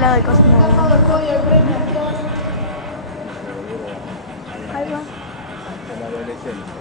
lado de cosas nuevas. Ahí va. La adolescencia.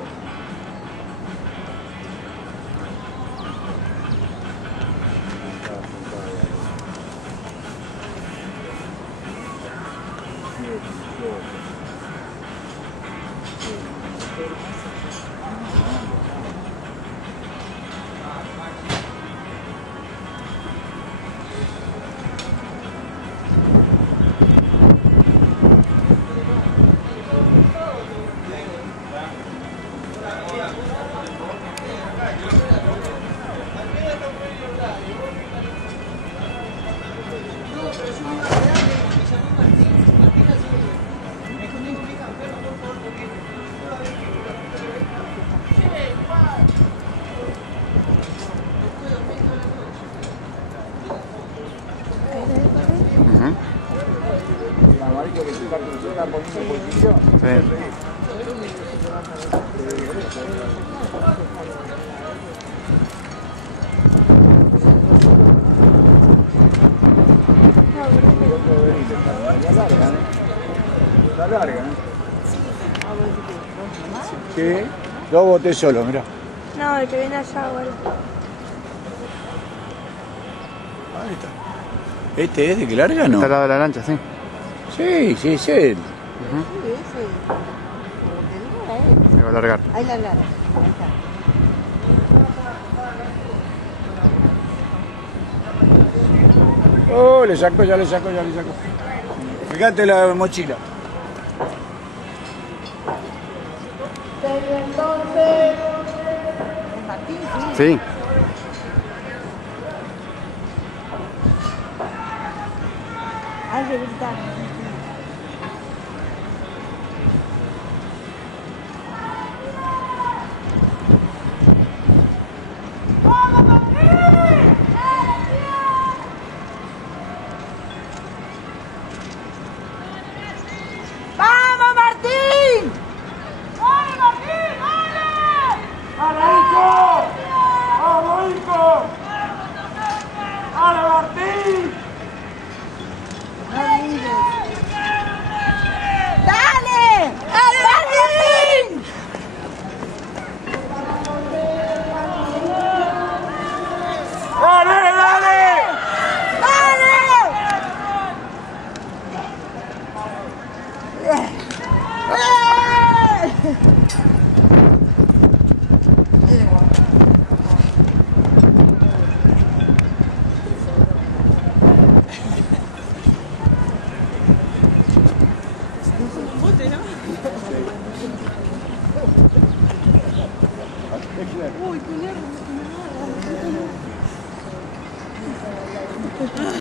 Que se está cruzando poniendo posición. Está larga, ¿eh? Sí, yo boté solo, mirá. No, el que viene allá, bueno. Ahí está. ¿Este es de que larga, no? Está al lado de la lancha, sí. Sí, sí, es él. Me va a largar. Ahí la larga. Ahí está. Oh, le sacó, ya le sacó. Fíjate la mochila. Sí. Hay que gritar. ¡Vamos, Martín! ¡Vale, Martín! ¡Vale! ¡Vale, hijo! ¡Vamos, hijo! ¡Vale, Martín! ¡Dale! ¡Dale, Martín! ¡Dale, dale! Uy, qué nervios.